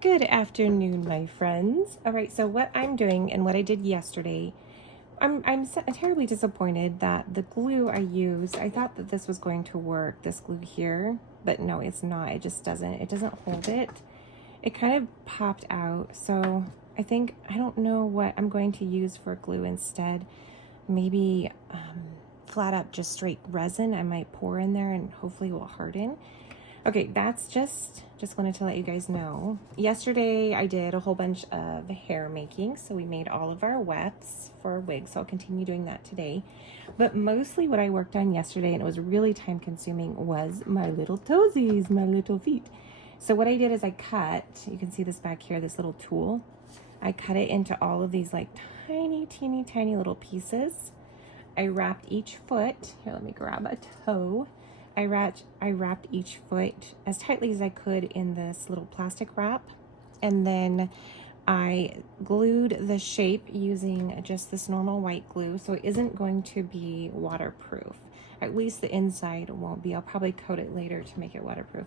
Good afternoon, my friends. All right, so what I'm doing and what I did yesterday, I'm terribly disappointed that the glue I used, I thought that this was going to work, this glue here, but no, it's not. It just doesn't hold it. It kind of popped out, so I don't know what I'm going to use for glue instead. Maybe flat up just straight resin I might pour in there and hopefully it will harden. Okay, that's just wanted to let you guys know. Yesterday I did a whole bunch of hair making, so we made all of our wefts for wigs, so I'll continue doing that today. But mostly what I worked on yesterday, and it was really time consuming, was my little toesies, my little feet. So what I did is I cut, you can see this back here, this little tool. I cut it into all of these like tiny, teeny, tiny little pieces. I wrapped each foot, here let me grab a toe. I wrapped each foot as tightly as I could in this little plastic wrap, and then I glued the shape using just this normal white glue, so it isn't going to be waterproof. At least the inside won't be. I'll probably coat it later to make it waterproof.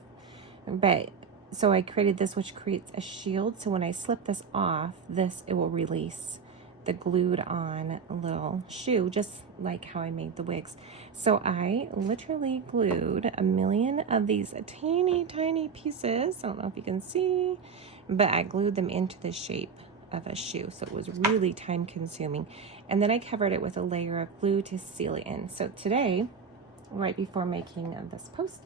But so I created this, which creates a shield, so when I slip this off, it will release the glued on little shoe, just like how I made the wigs. So I literally glued a million of these teeny tiny pieces. I don't know if you can see, but I glued them into the shape of a shoe. So it was really time consuming. And then I covered it with a layer of glue to seal it in. So today, right before making this post,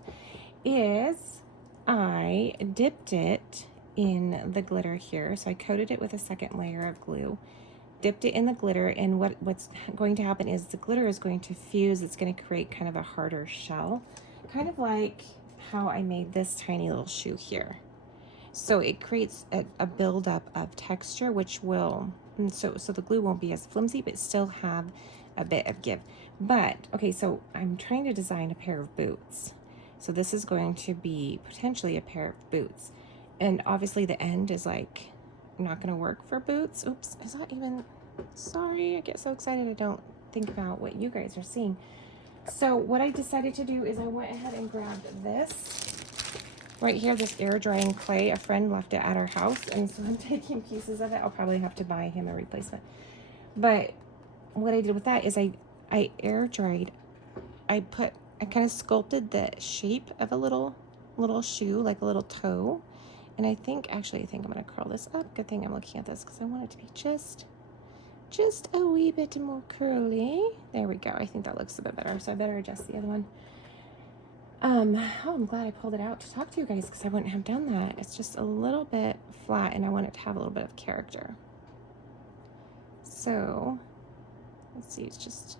is I dipped it in the glitter here. So I coated it with a second layer of glue, dipped it in the glitter, and what's going to happen is the glitter is going to fuse. It's going to create kind of a harder shell, kind of like how I made this tiny little shoe here. So it creates a buildup of texture, which will, so the glue won't be as flimsy, but still have a bit of give. But okay, so I'm trying to design a pair of boots. So this is going to be potentially a pair of boots, and obviously the end is like not going to work for boots. Oops, is that even, sorry, I get so excited I don't think about what you guys are seeing. So what I decided to do is I went ahead and grabbed this right here, this air drying clay. A friend left it at our house, and so I'm taking pieces of it. I'll probably have to buy him a replacement. But what I did with that is I air dried, I kind of sculpted the shape of a little shoe, like a little toe. And I think I'm gonna curl this up. Good thing I'm looking at this because I want it to be just a wee bit more curly. There we go. I think that looks a bit better. So I better adjust the other one. Oh, I'm glad I pulled it out to talk to you guys because I wouldn't have done that. It's just a little bit flat and I want it to have a little bit of character. So let's see, it's just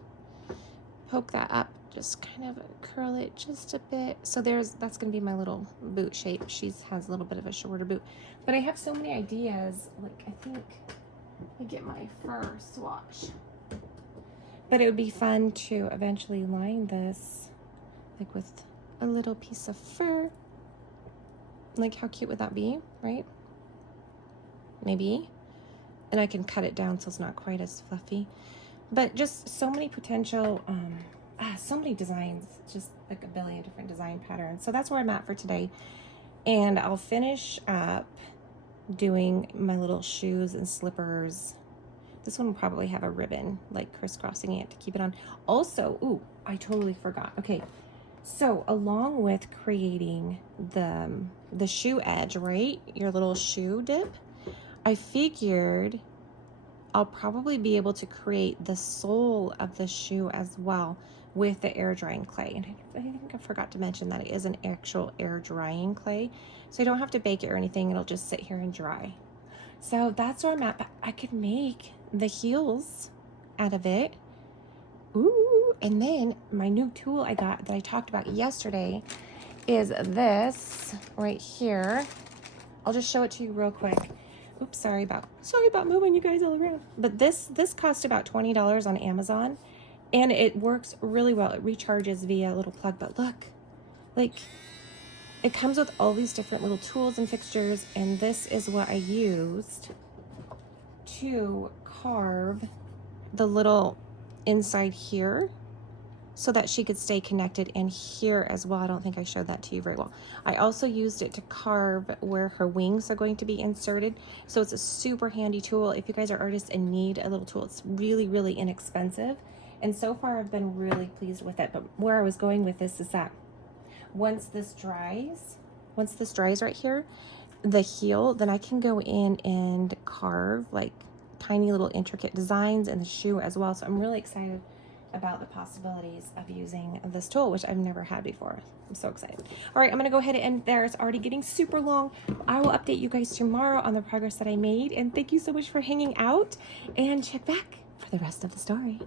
poke that up, just kind of curl it just a bit. So that's gonna be my little boot shape. She has a little bit of a shorter boot, but I have so many ideas. Like I think I get my fur swatch, but it would be fun to eventually line this like with a little piece of fur. Like how cute would that be, right? Maybe. And I can cut it down so it's not quite as fluffy. But just so many potential, so many designs, just like a billion different design patterns. So that's where I'm at for today. And I'll finish up doing my little shoes and slippers. This one will probably have a ribbon, like crisscrossing it to keep it on. Also, ooh, I totally forgot. Okay, so along with creating the shoe edge, right? Your little shoe dip, I figured I'll probably be able to create the sole of the shoe as well with the air drying clay. And I think I forgot to mention that it is an actual air drying clay. So I don't have to bake it or anything. It'll just sit here and dry. So that's where I'm at. But I could make the heels out of it. Ooh, and then my new tool I got that I talked about yesterday is this right here. I'll just show it to you real quick. Oops, sorry about moving you guys all around. But this cost about $20 on Amazon, and it works really well. It recharges via a little plug, but look, like it comes with all these different little tools and fixtures, and this is what I used to carve the little inside here so that she could stay connected, and here as well. I don't think I showed that to you very well. I also used it to carve where her wings are going to be inserted. So it's a super handy tool. If you guys are artists and need a little tool, it's really, really inexpensive. And so far I've been really pleased with it. But where I was going with this is that once this dries right here, the heel, then I can go in and carve like tiny little intricate designs in the shoe as well. So I'm really excited about the possibilities of using this tool, which I've never had before. I'm so excited. All right, I'm gonna go ahead and end there. It's already getting super long. I will update you guys tomorrow on the progress that I made, and thank you so much for hanging out, and check back for the rest of the story.